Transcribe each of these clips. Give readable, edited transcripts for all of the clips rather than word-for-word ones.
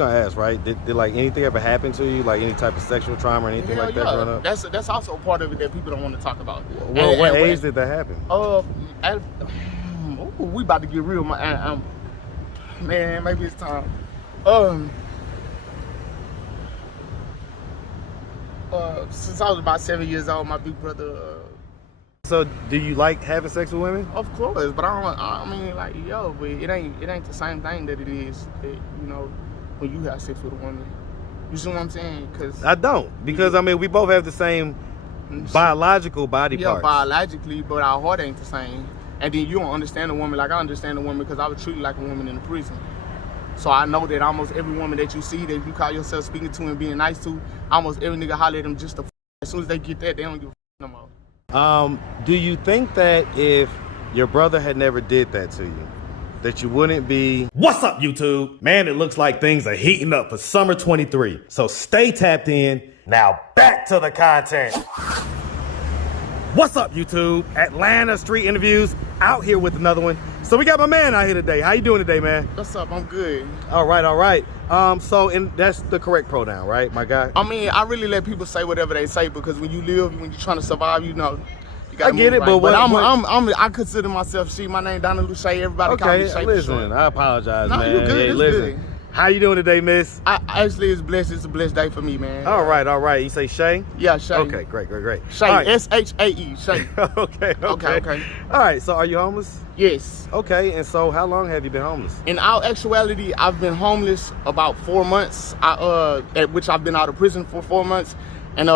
gonna ask, right? Did like anything ever happen to you, like any type of sexual trauma or anything like that growing up? That's also a part of it that people don't want to talk about. Well, what age did that happen? We about to get real, man. Maybe it's time. Since I was about 7 years old, my big brother. So, do you like having sex with women? Of course, but I mean, like, but it ain't the same thing that it is, when you have sex with a woman. You see what I'm saying? Cause I don't, because I mean, we both have the same biological body parts. Yeah, biologically, but our heart ain't the same. And then you don't understand a woman like I understand a woman because I was treated like a woman in the prison. So I know that almost every woman that you see that you call yourself speaking to and being nice to, almost every nigga holler at them just to as soon as they get that, they don't give a no more. Do you think that if your brother had never did that to you, that you wouldn't be... What's up, YouTube? Man, it looks like things are heating up for summer 23. So stay tapped in. Now back to the content. What's up, YouTube? Atlanta Street Interviews out here with another one. So we got my man out here today. How you doing today, man? What's up? I'm good. All right. And that's the correct pronoun, right, my guy? I mean, I really let people say whatever they say because when you live, when you're trying to survive, you gotta I get it, right. but I consider myself she. My name Donald Luce. Everybody call me Shay. Okay, listen, I apologize, no, man. You good? Hey, listen. Good. How you doing today, miss? Actually, it's blessed. It's a blessed day for me, man. All right. You say Shay? Yeah, Shay. Okay, great. Shay, right. S-H-A-E, Shay. Okay. All right, so are you homeless? Yes. Okay, and so how long have you been homeless? In all actuality, I've been homeless about 4 months, at which I've been out of prison for 4 months. And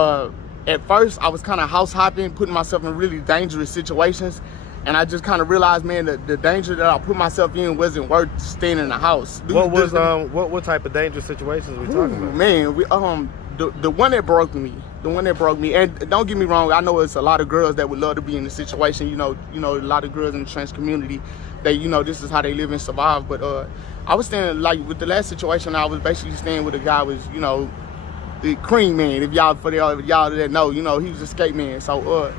at first, I was kind of house hopping, putting myself in really dangerous situations. And I just kind of realized, man, that the danger that I put myself in wasn't worth staying in the house. What type of dangerous situations are we talking about? Man, the one that broke me, and don't get me wrong, I know it's a lot of girls that would love to be in the situation, a lot of girls in the trans community, they, this is how they live and survive. But I was staying, like with the last situation, I was basically staying with a guy who was, the cream man, if y'all that know, he was a skate man. So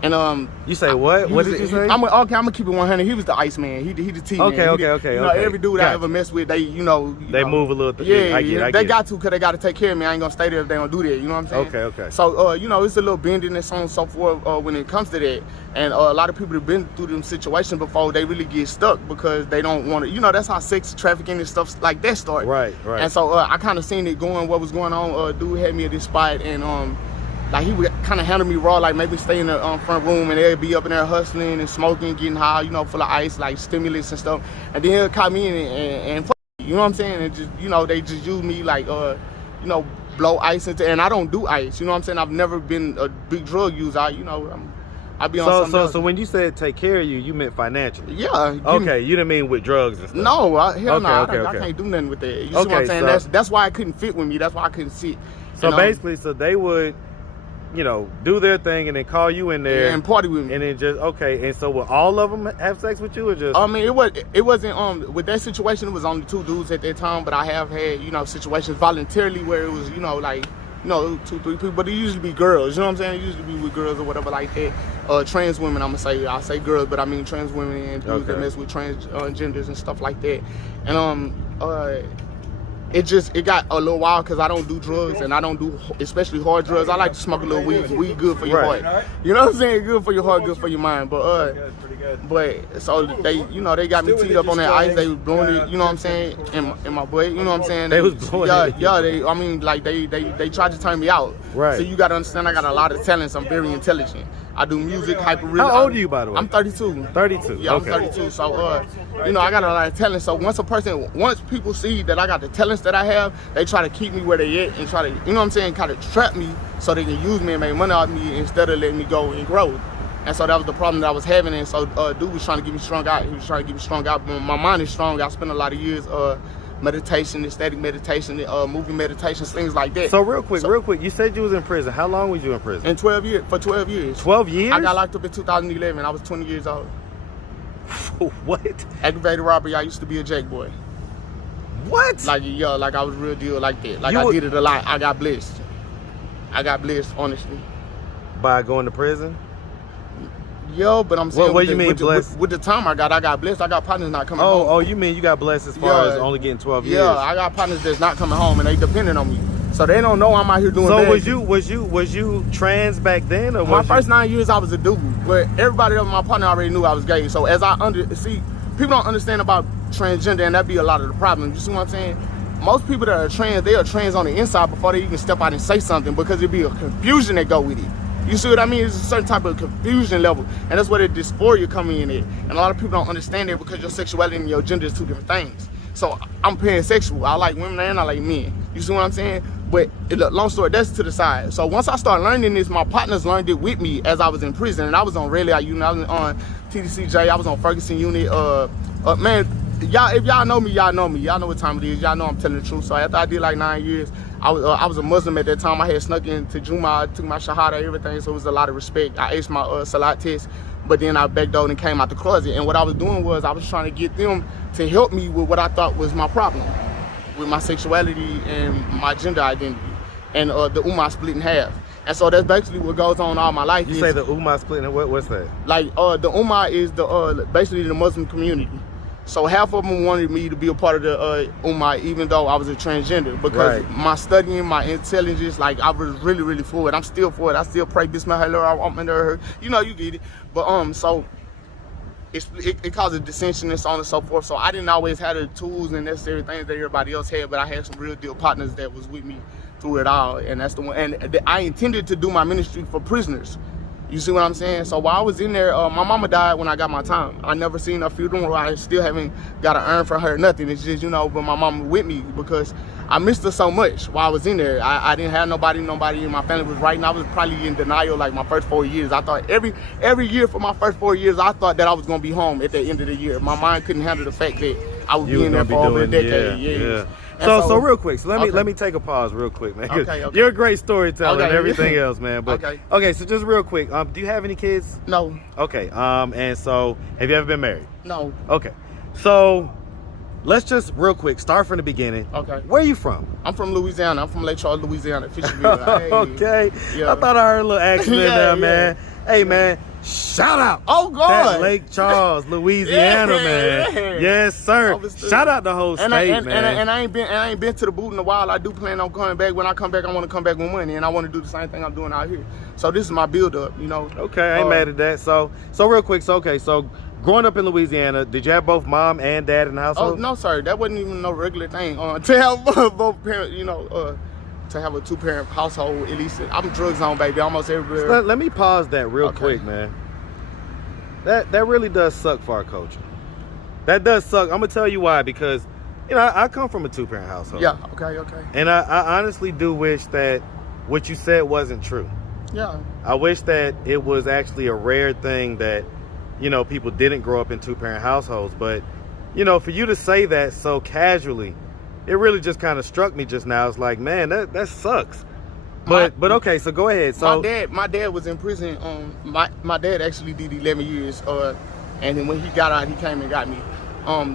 you say what? What did you say? I'm gonna keep it 100. He was the ice man. He the T man. Okay. Every dude I ever messed with, they they move a little. I get they got to because they got to take care of me. I ain't gonna stay there if they don't do that. You know what I'm saying? Okay. So it's a little bending and so on and so forth when it comes to that. And a lot of people have been through them situations before. They really get stuck because they don't want to. That's how sex trafficking and stuff like that start. Right. And so I kind of seen it going. What was going on? Dude had me at this spot and like he would kind of handle me raw, like maybe stay in the front room and they'd be up in there hustling and smoking, getting high, full of ice, like stimulants and stuff. And then he'll call me in and fuck, you know what I'm saying? And just, they just use me like, blow ice into, and I don't do ice, you know what I'm saying? I've never been a big drug user, I be on something else. So when you said take care of you, you meant financially? Yeah. Okay, you didn't mean with drugs and stuff? No, hell no, I can't do nothing with that. You see what I'm saying? That's why it couldn't fit with me, that's why I couldn't sit. So basically, so they would, do their thing and then call you in there and party with me, and then just and so will all of them have sex with you or just? I mean, it wasn't with that situation. It was only 2 dudes at that time, but I have had situations voluntarily where it was 2, 3 people, but it usually be girls. You know what I'm saying? It usually be with girls or whatever like that. Trans women, I say girls, but I mean trans women and dudes that mess with transgenders and stuff like that. And it got a little wild because I don't do drugs and I don't do especially hard drugs. I like to smoke a little weed. Weed good for your heart. You know what I'm saying? Good for your heart, good for your mind. But but so they they got me teed up on that ice. They was blowing it. You know what I'm saying? In my butt. You know what I'm saying? They was blowing it. Yeah. They tried to turn me out. Right. So you got to understand, I got a lot of talents. I'm very intelligent. I do music, How old are you, by the way? I'm 32. 32. Yeah, okay. I'm 32. So I got a lot of talent. So once people see that I got the talents that I have, they try to keep me where they at and try to, you know what I'm saying, kind of trap me so they can use me and make money out of me instead of letting me go and grow. And so that was the problem that I was having. And so dude was trying to get me strung out. He was trying to get me strung out. My mind is strong. I spent a lot of years meditation, ecstatic meditation, movie meditations, things like that. So real quick, you said you was in prison. How long was you in prison? For 12 years. 12 years? I got locked up in 2011. I was 20 years old. What? Aggravated robbery. I used to be a jack boy. What? Like I was real deal like that. Like I did it a lot. I got blessed, honestly. By going to prison? Yeah, but I'm saying, What do you mean blessed? With the time I got blessed. I got partners not coming home. Oh, you mean you got blessed as far as only getting 12 years? Yeah, I got partners that's not coming home, and they depending on me. So they don't know I'm out here doing bad. So was you trans back then, or my first 9 years I was a dude, but everybody else, my partner already knew I was gay. So as see, people don't understand about transgender, and that be a lot of the problem. You see what I'm saying? Most people that are trans, they are trans on the inside before they even step out and say something, because it'd be a confusion that go with it. You see what I mean? It's a certain type of confusion level, and that's where the dysphoria come in at. And a lot of people don't understand that, because your sexuality and your gender is two different things. So I'm pansexual. I like women and I like men. You see what I'm saying? But long story, that's to the side. So once I started learning this, my partners learned it with me as I was in prison, and I was on Raleigh unit, I was on TDCJ, I was on Ferguson unit. Man, y'all, if y'all know me, y'all know me. Y'all know what time it is. Y'all know I'm telling the truth. So after I did like 9 years, I was a Muslim at that time. I had snuck into Juma, I took my Shahada, everything. So it was a lot of respect. I aced my Salat test, but then I backdoored and came out the closet. And what I was doing was I was trying to get them to help me with what I thought was my problem, with my sexuality and my gender identity, and the Ummah split in half. And so that's basically what goes on all my life. You say the Ummah split, and what's that? Like the Ummah is basically the Muslim community. So half of them wanted me to be a part of the Ummah, even though I was a transgender, because my studying, my intelligence, like I was really, really for it. I'm still for it. I still pray Bismillah, you know, you get it. But so it causes dissension and so on and so forth. So I didn't always have the tools and necessary things that everybody else had, but I had some real deal partners that was with me through it all, and that's the one. And I intended to do my ministry for prisoners. You see what I'm saying? So while I was in there, my mama died when I got my time. I never seen her funeral. I still haven't got an urn for her, nothing. It's just, you know, but my mama with me, because I missed her so much while I was in there. I didn't have nobody in my family was writing. I was probably in denial like my first 4 years. I thought every year for my first 4 years, I thought that I was gonna be home at the end of the year. My mind couldn't handle the fact that I would be in there for over a decade. Yeah. So real quick, so let me take a pause real quick, man. Okay. You're a great storyteller and everything else, man. But okay, so just real quick, do you have any kids? No. Okay. And so have you ever been married? No. Okay. So let's just real quick start from the beginning. Okay. Where are you from? I'm from Louisiana. I'm from Lake Charles, Louisiana, Fisherville. Hey. Okay. Yeah. I thought I heard a little accent there, man. Hey, man. Shout out. Oh, God. That Lake Charles, Louisiana, man. Yeah. Yes, sir. Understood. Shout out the whole state, man. And I ain't been to the boot in a while. I do plan on coming back. When I come back, I want to come back with money, and I want to do the same thing I'm doing out here. So this is my build up, you know. Okay, I ain't mad at that. So real quick, so growing up in Louisiana, did you have both mom and dad in the household? Oh, no, sir. That wasn't even no regular thing. To have both parents, you know, to have a two-parent household, at least I'm drugs on, baby, almost everywhere. So let me pause that real quick, man. That really does suck for our culture. That does suck. I'm gonna tell you why, because you know I come from a two-parent household. Yeah. Okay. And I honestly do wish that what you said wasn't true. Yeah. I wish that it was actually a rare thing that, you know, people didn't grow up in two-parent households. But, you know, for you to say that so casually, it really just kind of struck me just now. It's like, man, that sucks. But okay, so go ahead. So my dad was in prison. My dad actually did 11 years. And then when he got out, he came and got me.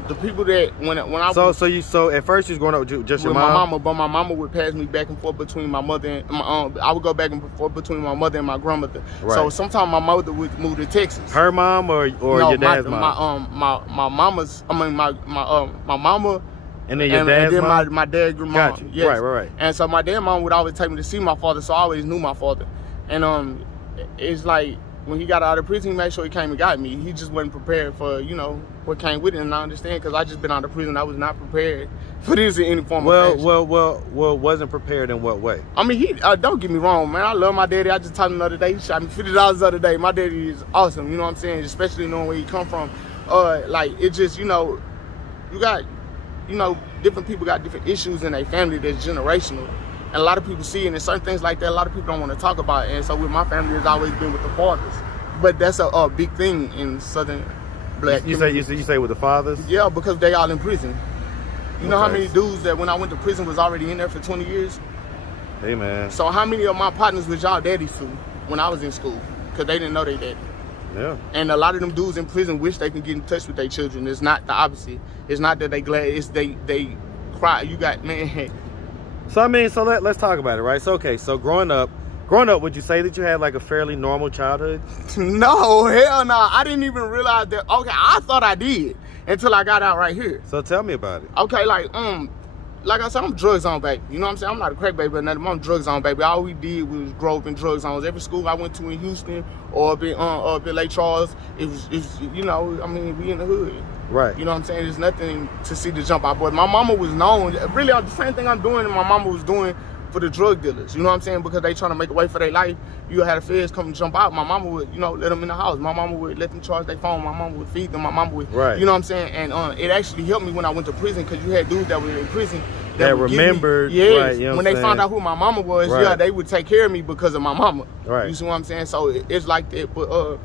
The people that when I so at first you was growing up with just your mom? My mama, but my mama would pass me back and forth between my mother and my I would go back and forth between my mother and my grandmother. Right. So sometimes my mother would move to Texas. Her mom or no, your dad's mom? My mama's. I mean my mama. And then your dad's and then mom? my dad's mom. Got you. Yes. Right. And so my dad's mom would always take me to see my father, so I always knew my father. And it's like when he got out of prison, he made sure he came and got me. He just wasn't prepared for, you know, what came with it, and I understand, because I just been out of prison. I was not prepared for this in any form of fashion. Well, wasn't prepared in what way? I mean, he don't get me wrong, man. I love my daddy. I just told him the other day, he shot me $50 the other day. My daddy is awesome, you know what I'm saying? Especially knowing where he come from. Like, it just, you know, you got, you know, different people got different issues in their family that's generational. And a lot of people see it, and certain things like that, a lot of people don't want to talk about it. And so with my family, it's always been with the fathers. But that's a big thing in Southern black You say with the fathers? Yeah, because they all in prison. You know how many dudes that when I went to prison was already in there for 20 years? Hey, man. So how many of my partners was y'all daddies to when I was in school? Because they didn't know they daddy. Yeah. And a lot of them dudes in prison wish they can get in touch with their children. It's not the opposite. It's not that they glad. It's they cry. You got, man. So I mean, so let's talk about it, right? So okay, so growing up Growing up, would you say that you had like a fairly normal childhood? No, hell no. I didn't even realize that. Okay, I thought I did until I got out right here. So tell me about it. Okay, like I said, I'm drugs on, baby. You know what I'm saying? I'm not a crack baby or nothing. I'm drugs on, baby. All we did was grow up in drugs on. Every school I went to in Houston or up in Lake Charles, it was, you know, I mean, we in the hood. Right. You know what I'm saying? There's nothing to see the jump out. But my mama was known, really, the same thing I'm doing and my mama was doing for the drug dealers. You know what I'm saying? Because they trying to make a way for their life. You had the feds come and jump out. My mama would, you know, let them in the house. My mama would let them charge their phone. My mama would feed them. My mama would, right. You know what I'm saying? And it actually helped me when I went to prison because you had dudes that were in prison that remembered. Yes, right, you know when they found out who my mama was, right. Yeah, they would take care of me because of my mama. Right. You see what I'm saying? So it's like that. But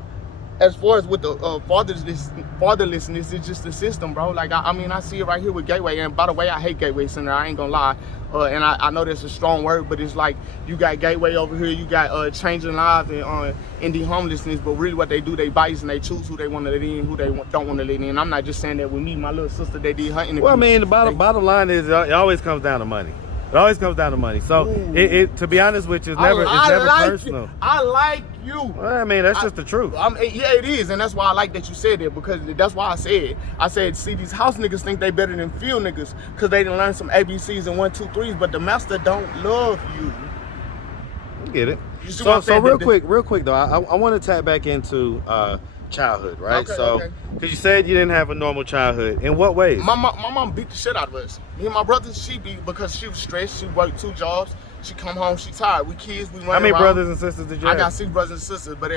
as far as with the fatherlessness, it's just the system, bro. Like, I mean, I see it right here with Gateway. And by the way, I hate Gateway Center. I ain't gonna lie. And I know that's a strong word, but it's like you got Gateway over here, you got Changing Lives and ending homelessness. But really what they do, they bias and they choose who they want to let in, who they don't want to let in. I'm not just saying that with me, my little sister, they did hunting. Well, I mean, the bottom line is it always comes down to money. It always comes down to money. So, to be honest with you, it's never personal. You. I like you. Well, I mean, that's just the truth. Yeah, it is, and that's why I like that you said that, because that's why I said, see, these house niggas think they better than field niggas because they didn't learn some ABCs and 1, 2, 3s, but the master don't love you. You get it. You see So real quick though, I want to tap back into childhood, right? Okay, because you said you didn't have a normal childhood. In what ways? My mom beat the shit out of us. Me and my brother, she beat because she was stressed. She worked 2 jobs. She come home, she tired. We kids, we run How many around. brothers and sisters did you have? I got 6 brothers and sisters, but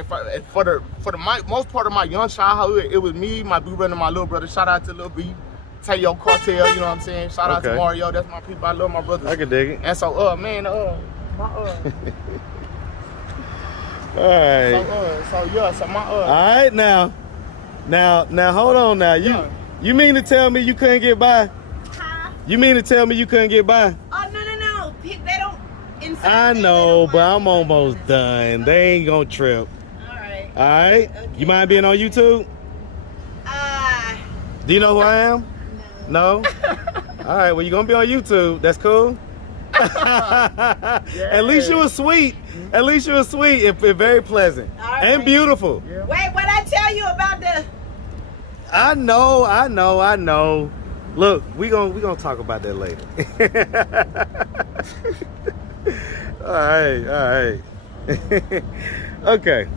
for the most part of my young childhood, it was me, my big brother, and my little brother. Shout out to Lil B, Tayo Cartel, you know what I'm saying? Shout out to Mario, that's my people. I love my brothers. I can dig it. And so, All right. All right, now, hold on now. You mean to tell me you couldn't get by? Huh? You mean to tell me you couldn't get by? Oh, no. They don't. I know, but I'm almost done. They ain't gonna trip. All right. All right? Okay. You mind being on YouTube? Do you know who I am? No? All right, well, you're gonna be on YouTube. That's cool? At least you were sweet. At least you were sweet and very pleasant. Right. And beautiful. Yeah. Wait, what I tell you about the... I know. Look, we gonna talk about that later. All right. Okay.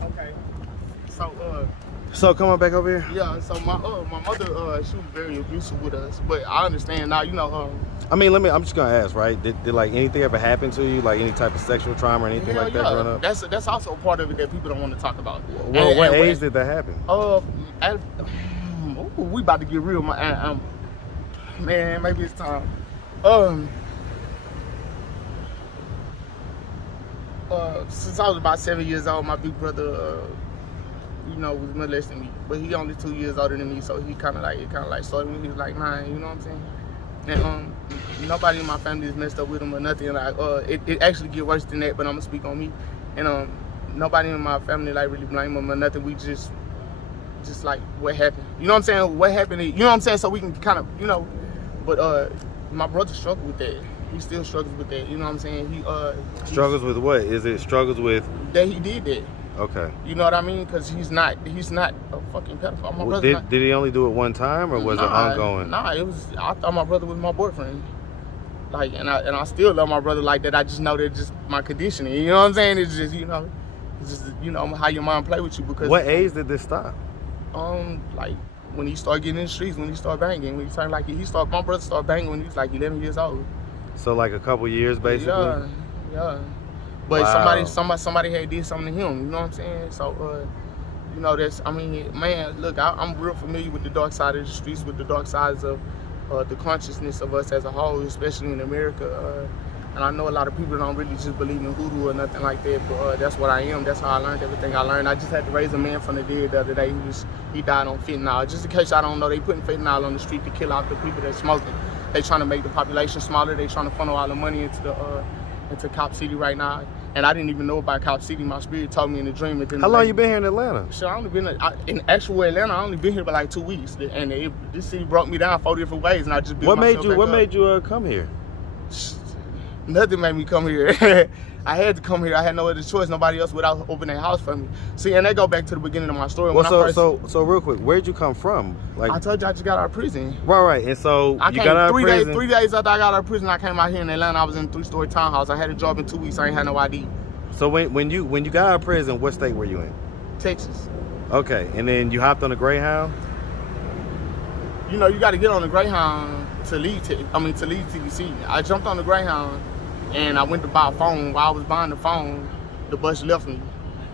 So come on back over here. Yeah. So my mother, she was very abusive with us, but I understand now. You know. I mean, I'm just gonna ask, right? Did like anything ever happen to you, like any type of sexual trauma or anything like that growing up? That's also a part of it that people don't want to talk about. Well, what age did that happen? We about to get real, man. Maybe it's time. Since I was about 7 years old, my big brother, was molesting me. But he only 2 years older than me, so he kind of like started when he was like 9. You know what I'm saying? And nobody in my family is messed up with him or nothing. Like it actually get worse than that. But I'm gonna speak on me. And nobody in my family like really blame him or nothing. We just like what happened. You know what I'm saying? What happened? You know what I'm saying? So we can kind of But my brother struggled with that. He still struggles with that. You know what I'm saying? He struggles with what? Is it struggles with that he did that? Okay. You know what I mean? Because he's not a fucking pedophile. My brother. Did he only do it one time, or was it ongoing? Nah, it was. I thought my brother was my boyfriend. Like, and I still love my brother like that. I just know that's just my conditioning. You know what I'm saying? It's just how your mind play with you. Because what age did this stop? Like when he started getting in the streets, when he started banging, when he started my brother started banging when he was like 11 years old. So like a couple years, basically. Yeah. But wow. somebody had did something to him. You know what I'm saying? So that's. I mean, man, look, I'm real familiar with the dark side of the streets, with the dark sides of the consciousness of us as a whole, especially in America. And I know a lot of people don't really just believe in hoodoo or nothing like that, but that's what I am. That's how I learned everything I learned. I just had to raise a man from the dead the other day. He died on fentanyl. Just in case I don't know, they putting fentanyl on the street to kill out the people that's smoking. They trying to make the population smaller. They trying to funnel all the money into Cop City right now. And I didn't even know about Cop City. My spirit told me in a dream. How long you been here in Atlanta? Shit, I only been in actual Atlanta. I only been here for like 2 weeks, and this city broke me down 4 different ways, and I just built What made myself you come here? Nothing made me come here. I had to come here. I had no other choice. Nobody else would open their house for me. See, and that go back to the beginning of my story. Well, so real quick, where'd you come from? Like I told you, I just got out of prison. Right. And so I you came got out of prison. 3 days after I got out of prison, I came out here in Atlanta. I was in a 3-story townhouse. I had a job in 2 weeks. I ain't had no ID. So when you got out of prison, what state were you in? Texas. Okay, and then you hopped on a Greyhound? You know, you got to get on the Greyhound to leave TDC. I jumped on the Greyhound and I went to buy a phone. While I was buying the phone, the bus left me.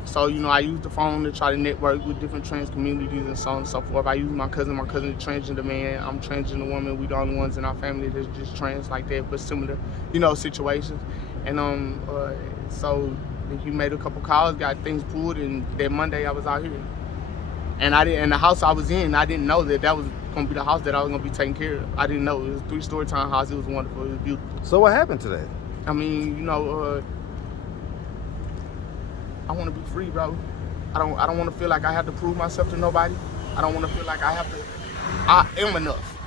So, you know, I used the phone to try to network with different trans communities and so on and so forth. I used my cousin is a transgender man. I'm transgender woman. We the only ones in our family that's just trans like that, but similar, you know, situations. And so he made a couple calls, got things pulled, and that Monday I was out here. And the house I was in, I didn't know that was gonna be the house that I was gonna be taking care of. I didn't know. It was a 3-story townhouse. It was wonderful. It was beautiful. So what happened to that? I mean, you know, I want to be free, bro. I don't want to feel like I have to prove myself to nobody. I don't want to feel like I am enough.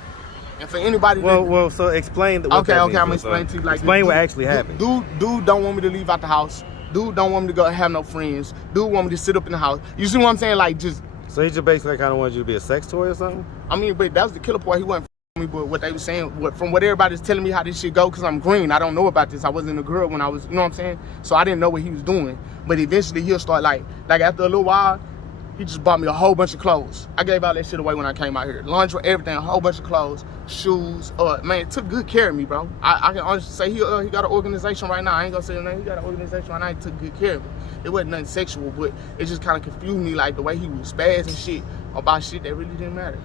And for anybody well, so explain what okay, that I'm means. gonna explain to you. Like, explain what actually happened. Dude don't want me to leave out the house. Dude don't want me to go have no friends. Dude want me to sit up in the house. You see what I'm saying? Like, just. So he just basically kind of wanted you to be a sex toy or something? I mean, but that was the killer part. He wasn't me, but what they were saying, from what everybody's telling me how this shit go, because I'm green. I don't know about this. I wasn't a girl when I was, you know what I'm saying? So I didn't know what he was doing. But eventually he'll start like after a little while, he just bought me a whole bunch of clothes. I gave all that shit away when I came out here. Lingerie, everything, a whole bunch of clothes, shoes. Man, took good care of me, bro. I can honestly say he got an organization right now. I ain't gonna say his name. He got an organization right now. He took good care of me. It wasn't nothing sexual, but it just kind of confused me, like the way he was spaz and shit about shit that really didn't matter.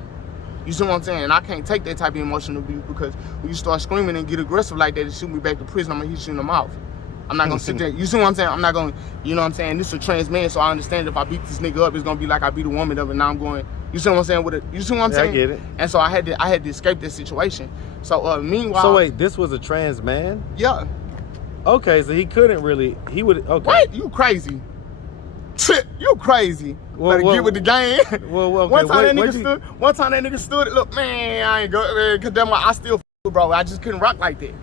You see what I'm saying? And I can't take that type of emotional abuse, because when you start screaming and get aggressive like that and shoot me back to prison, I'm gonna hit you in the mouth. I'm not gonna sit there. You see what I'm saying? I'm not gonna, you know what I'm saying? This is a trans man, so I understand if I beat this nigga up, it's gonna be like I beat a woman up, and now I'm going, you see what I'm saying? You see what I'm saying? I get it. And so I had to escape this situation. So meanwhile. So wait, this was a trans man? Yeah. Okay, so he would, okay. What? You crazy. You crazy. Better get with the game. Well, okay. One time that nigga stood, look, man, I ain't go, man, cause I still bro. I just couldn't rock like that.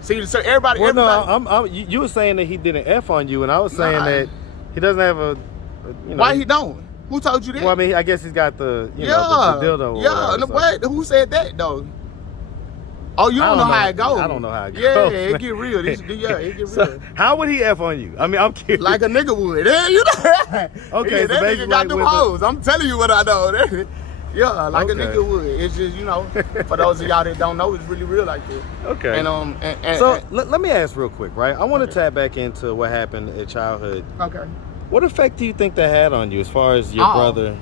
See, so everybody. No, you were saying that he didn't F on you, and I was saying that he doesn't have a, you know. Why he don't? Who told you that? Well, I mean, I guess he's got the, the dildo. Yeah, what? Who said that though? Oh, you don't know how it goes. I don't know how it goes. Yeah, it get real. It get real. So, how would he F on you? I mean, I'm curious. Like a nigga would. Yeah, you know. Okay, yeah, so that nigga got them hoes. I'm telling you what I know. Yeah, like a nigga would. It's just, you know, for those of y'all that don't know, it's really real like that. Okay. And let me ask real quick, right? I want to tap back into what happened in childhood. Okay. What effect do you think that had on you as far as your brother?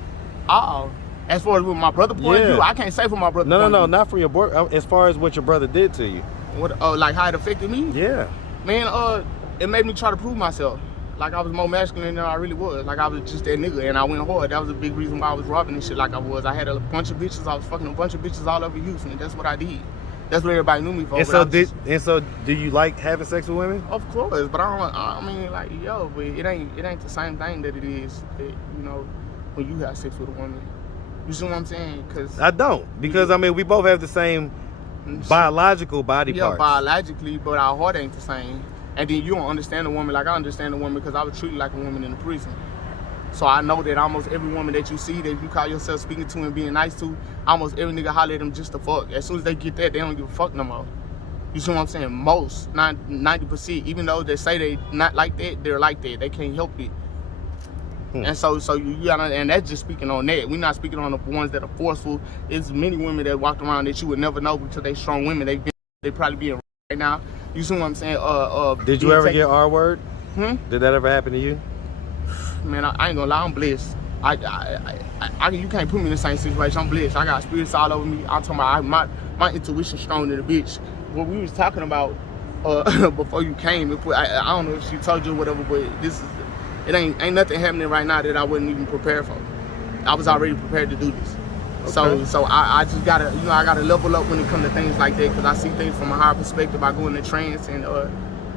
As far as with my brother point of view, I can't say for my brother. No, not from your boy. As far as what your brother did to you. What? Like how it affected me? Yeah. Man, it made me try to prove myself. Like I was more masculine than I really was. Like I was just that nigga, and I went hard. That was a big reason why I was robbing and shit like I was. I had a bunch of bitches. I was fucking a bunch of bitches all over Houston. That's what I did. That's what everybody knew me for. And so, do you like having sex with women? Of course, but I mean, like, yo, but it ain't the same thing that it is, you know, when you have sex with a woman. You see what I'm saying? Cause I don't, because I mean, we both have the same biological body parts. Yeah, biologically, but our heart ain't the same. And then you don't understand a woman like I understand a woman, because I was treated like a woman in the prison. So I know that almost every woman that you see that you call yourself speaking to and being nice to, almost every nigga holler at them just to fuck. As soon as they get that, they don't give a fuck no more. You see what I'm saying? Most, 90%, even though they say they not like that, they're like that. They can't help it. And so you gotta, and that's just speaking on that. We're not speaking on the ones that are forceful. There's many women that walked around that you would never know because they strong women. They probably be in right now. You see what I'm saying? Did you ever get R word? Did that ever happen to you? Man, I ain't gonna lie, I'm blessed. You can't put me in the same situation. I'm blessed. I got spirits all over me. I'm talking about my intuition strong than a bitch. What we was talking about before you came, I don't know if she told you or whatever, but it ain't nothing happening right now that I wasn't even prepared for. I was already prepared to do this. Okay. So I just gotta, you know, I gotta level up when it comes to things like that, because I see things from a higher perspective. I go into trance and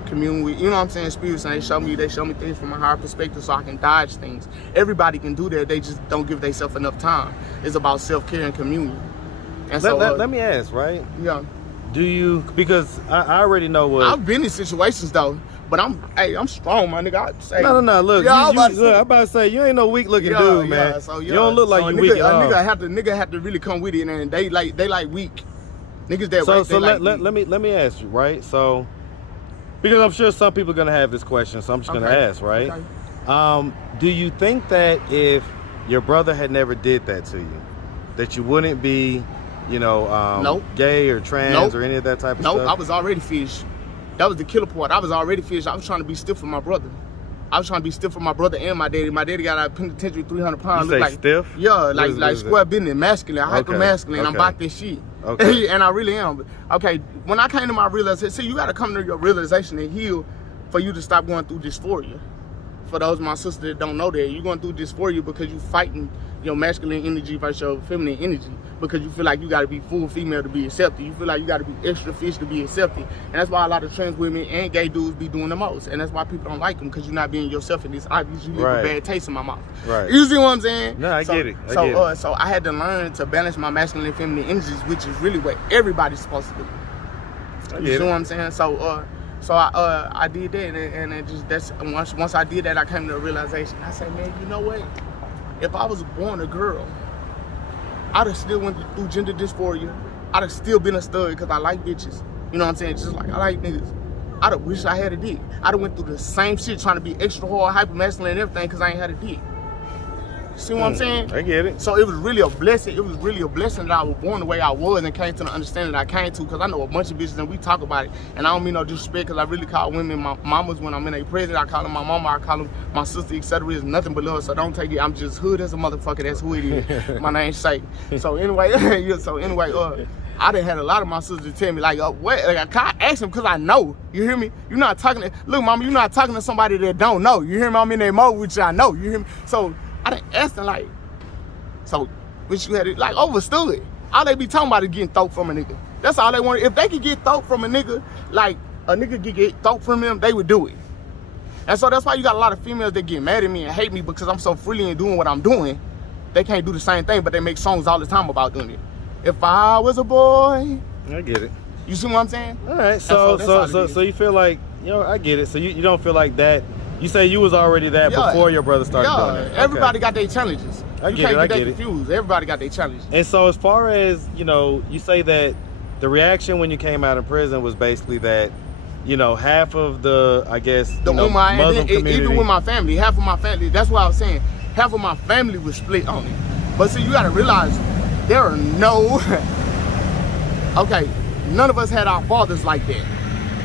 commune with, you know what I'm saying, spirits, and they show me things from a higher perspective so I can dodge things. Everybody can do that. They just don't give themselves enough time. It's about self-care and communion. And let me ask, right? Yeah. do you, because I already know what. I've been in situations though, but I'm strong, my nigga. I say, No. Look, yeah, I'm about to say you ain't no weak looking dude, man. So, you don't look like you weak at all. Nigga have to really come with it, and they like weak niggas that. So let me ask you, right? So because I'm sure some people are gonna have this question, so I'm just gonna ask, right? Okay. Do you think that if your brother had never did that to you, that you wouldn't be, nope. gay or trans nope. or any of that type of stuff? Nope, I was already fish. That was the killer part. I was already fish. I was trying to be stiff for my brother. I was trying to be stiff for my brother and my daddy. My daddy got out of penitentiary 300 pounds. You say like, stiff? Yeah, like square business, masculine, hyper masculine. I'm about this shit. Okay. And I really am. Okay, when I came to my realization, see, you got to come to your realization and heal for you to stop going through dysphoria. For those of my sisters that don't know that, you're going through dysphoria because you fighting your masculine energy versus your feminine energy, because you feel like you got to be full female to be accepted. You feel like you got to be extra fish to be accepted. And that's why a lot of trans women and gay dudes be doing the most. And that's why people don't like them, because you're not being yourself, and it's obvious you leave a bad taste in my mouth. Right. You see what I'm saying? No, I get it. So I had to learn to balance my masculine and feminine energies, which is really what everybody's supposed to do. You see what I'm saying? So I did that, and it just, that's once I did that, I came to a realization. I said, man, you know what? If I was born a girl, I'd have still went through gender dysphoria. I'd have still been a stud because I like bitches. You know what I'm saying? Just like I like niggas. I'd have wished I had a dick. I'd have went through the same shit trying to be extra hard, hyper masculine and everything because I ain't had a dick. See what I'm saying? I get it. So it was really a blessing. It was really a blessing that I was born the way I was and came to the understanding that I came to, because I know a bunch of bitches and we talk about it. And I don't mean no disrespect, because I really call women my mamas when I'm in a prison. I call them my mama, I call them my sister, etc. It's nothing but love, so don't take it. I'm just hood as a motherfucker. That's who it is. My name's Shay. So anyway, I done had a lot of my sisters tell me, like, what? Like, I ask them because I know. You hear me? You're not talking to, look, mama, you're not talking to somebody that don't know. You hear me? I'm in that mode, which I know. You hear me? So I done asked them, like, so, which you had it, like, overstood. All they be talking about is getting throat from a nigga. That's all they want. If they could get throat from a nigga, like, a nigga could get throat from them, they would do it. And so that's why you got a lot of females that get mad at me and hate me because I'm so freely in doing what I'm doing. They can't do the same thing, but they make songs all the time about doing it. If I was a boy. I get it. You see what I'm saying? All right, so you feel like, I get it. So you don't feel like that. You say you was already that before your brother started doing it. Everybody got their challenges. I get it. Confused. Everybody got their challenges. And so as far as, you say that the reaction when you came out of prison was basically that, half of the, I guess, Muslim community. Even with my family, half of my family, that's what I was saying. Half of my family was split on it. But see, you got to realize there are none of us had our fathers like that.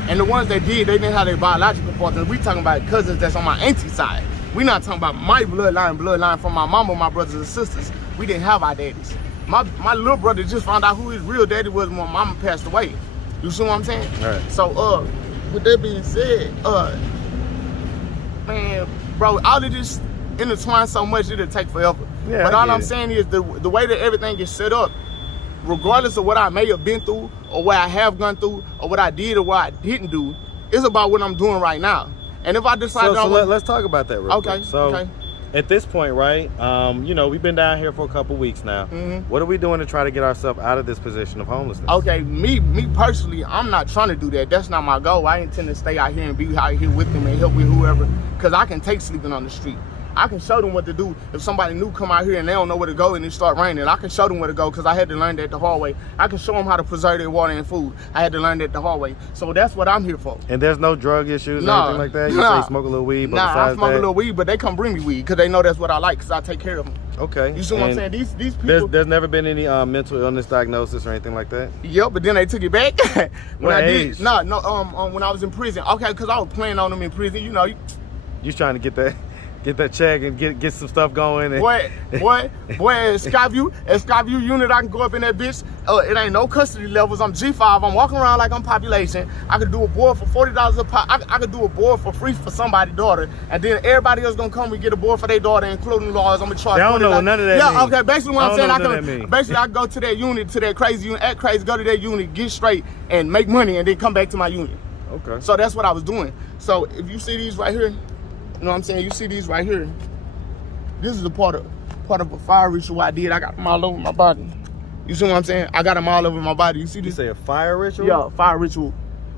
And the ones that did, they didn't have their biological fathers. We talking about cousins that's on my auntie side. We not talking about my bloodline from my mama, my brothers and sisters. We didn't have our daddies. My little brother just found out who his real daddy was when my mama passed away. You see what I'm saying? All right. So, with that being said, man, bro, all of this intertwined so much it'll take forever. Yeah, but all I'm saying is the way that everything is set up, regardless of what I may have been through or what I have gone through or what I did or what I didn't do, it's about what I'm doing right now. And if I decide let's talk about that real quick. So at this point, right, we've been down here for a couple weeks now. Mm-hmm. What are we doing to try to get ourselves out of this position of homelessness? Okay, me personally, I'm not trying to do that. That's not my goal. I intend to stay out here and be out here with them and help with whoever, because I can take sleeping on the street. I can show them what to do. If somebody new come out here and they don't know where to go and it start raining, I can show them where to go because I had to learn that the hard way. I can show them how to preserve their water and food. I had to learn that the hard way. So that's what I'm here for. And there's no drug issues or anything like that? You say smoke a little weed, but I smoke a little weed, but they come bring me weed because they know that's what I like because I take care of them. Okay. You see what I'm saying? These people... There's never been any mental illness diagnosis or anything like that? Yep, but then they took it back. When I did. No, when I was in prison. Okay, because I was playing on them in prison. You trying to get that check and get some stuff going. And boy, at Skyview unit, I can go up in that bitch. It ain't no custody levels. I'm G5. I'm walking around like I'm population. I could do a board for $40 a pop. I could do a board for free for somebody's daughter, and then everybody else gonna come and get a board for their daughter, including lawyers. I'm gonna charge. They don't know what none of that means. Yeah, okay. Basically, what I'm saying, I can go to that unit, to that crazy unit, act crazy, go to that unit, get straight, and make money, and then come back to my unit. Okay. So that's what I was doing. So if you see these right here. You know what I'm saying? You see these right here. This is a part of a fire ritual I did. I got them all over my body. You see what I'm saying? I got them all over my body. You see You this? say a fire ritual? Yeah, fire ritual.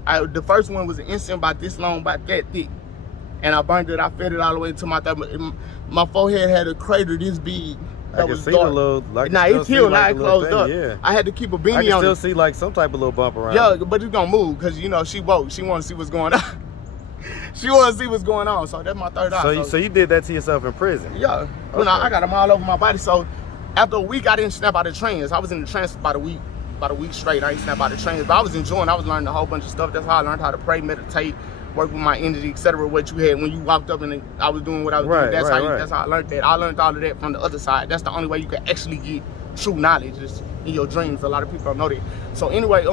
The first one was an incense about this long, about that thick. And I burned it, I fed it all the way to my thumb. My forehead had a crater this big. I can see the little, like, nah, it's healed, now it closed up. Yeah. I had to keep a I beanie can on still it. see like some type of little bump around. Yeah, but it's gonna move, cause you know, she woke. She wanna see what's going on. She wanna see what's going on, so that's my third eye. So you did that to yourself in prison? Yeah, Okay. I got them all over my body. So after a week, I didn't snap out of trance. I was in the trance for about a week straight. I didn't snap out of trance, but I was enjoying. I was learning a whole bunch of stuff. That's how I learned how to pray, meditate, work with my energy, etc. What you had when you walked up and I was doing what I was doing. That's how I learned that. I learned all of that from the other side. That's the only way you can actually get true knowledge is in your dreams. A lot of people don't know that. So anyway,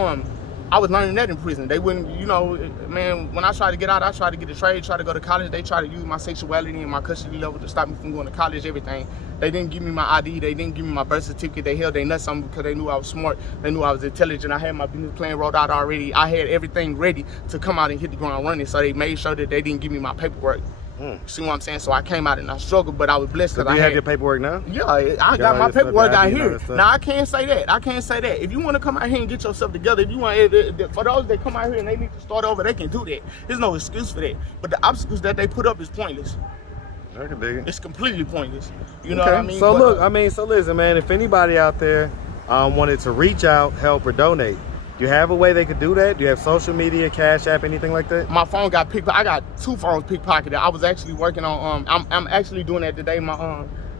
I was learning that in prison. They wouldn't, you know, man, when I tried to get out, I tried to get a trade, tried to go to college. They tried to use my sexuality and my custody level to stop me from going to college, everything. They didn't give me my ID. They didn't give me my birth certificate. They held their nuts on me because they knew I was smart. They knew I was intelligent. I had my business plan rolled out already. I had everything ready to come out and hit the ground running. So they made sure that they didn't give me my paperwork. See what I'm saying? So I came out and I struggled, but I was blessed because Do you have your paperwork now? Yeah, I got my paperwork out here. Now I can't say that. I can't say that. If you want to come out here and get yourself together, if you want, for those that come out here and they need to start over, they can do that. There's no excuse for that. But the obstacles that they put up is pointless. I can dig it. It's completely pointless. You know what I mean? So But, look, so listen, man. If anybody out there wanted to reach out, help, or donate, do you have a way they could do that? Do you have social media, Cash App, anything like that? my phone got pickpocketed. I got 2 phones pickpocketed. I was actually working on. I'm actually doing that today.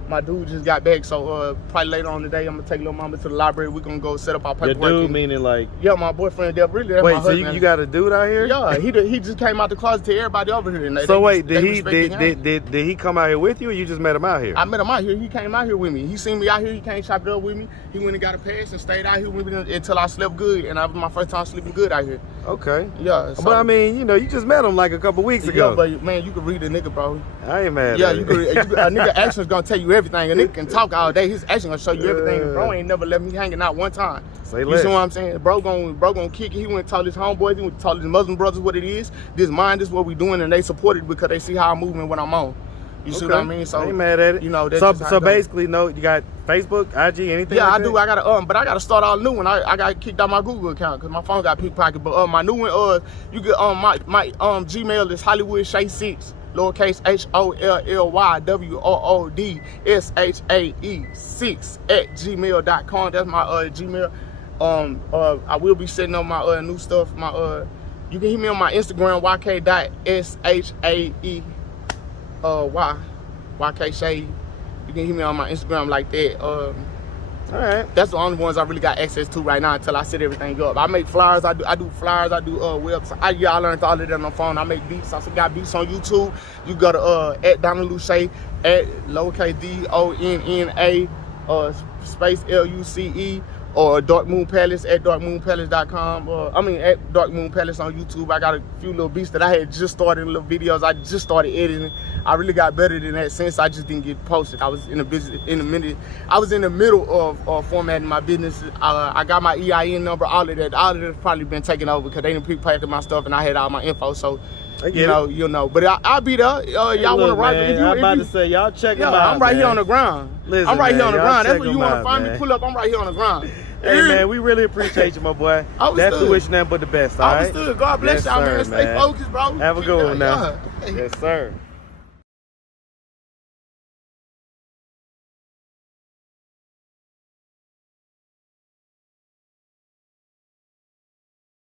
My dude just got back, so probably later on today I'm gonna take little mama to the library. We're gonna go set up our paperwork. Your dude, meaning like? Yeah, my boyfriend. Really, that's Wait, my so husband. you got a dude out here? Yeah, he just came out the closet to everybody over here. And So wait, they did he come out here with you, or you just met him out here? I met him out here. He came out here with me. He seen me out here. He came chop it up with me. He went and got a pass and stayed out here with me until I slept good. And that was my first time sleeping good out here. Okay. Yeah. So, But I mean, you know, you just met him like a couple weeks ago. Yeah, but man, you can read a nigga, bro. I ain't mad Yeah, at you it. can. A nigga action's gonna tell you everything. A nigga can talk all day. His action gonna show you everything. And bro ain't never let me hanging out one time. Say You less. see what I'm saying? Bro gonna kick it. He went and told his homeboys. He went and told his Muslim brothers what it is. This mind is what we doing, and they support it because they see how I'm moving and what I'm on. You see what I mean? So I ain't mad at it. You know, that's so just how it goes. basically, no, you got Facebook, IG, anything? Yeah, like I that? do. I gotta but I gotta start all new one. I got kicked out my Google account because my phone got pickpocketed. But my new one, you get my Gmail is HollywoodShay6, lowercase HOLLYWOODSHAE6 @gmail.com. That's my Gmail. I will be setting up my new stuff. You can hit me on my Instagram, YK.SHAE. YK Shade. You can hit me on my Instagram like that. All right. That's the only ones I really got access to right now until I set everything up. I make flyers. I do flyers. I do websites. I learned all of that on the phone. I make beats. I got beats on YouTube. You go to @DonnaLuce @lowercase DONNA space LUCE or Dark Moon Palace @darkmoonpalace.com. At Dark Moon Palace on YouTube. I got a few little beats that I had just started, little videos. I just started editing. I really got better than that since I just didn't get posted. I was in the middle of formatting my business. I got my EIN number, all of that. All of that's probably been taken over because they didn't pickpocket my stuff and I had all my info. So you'll know. But I'll be there. Y'all want to ride? I'm about to say, y'all check him out. I'm right here on the ground. Listen, I'm right here on the y'all ground. That's check where you him want to out, find man. me. Pull up. I'm right here on the ground. Hey man, we really appreciate you, my boy. Definitely wish nothing but the best. All right. Understood. God bless y'all, man. Stay focused, bro. Have a good one now. Yeah. Yes, sir.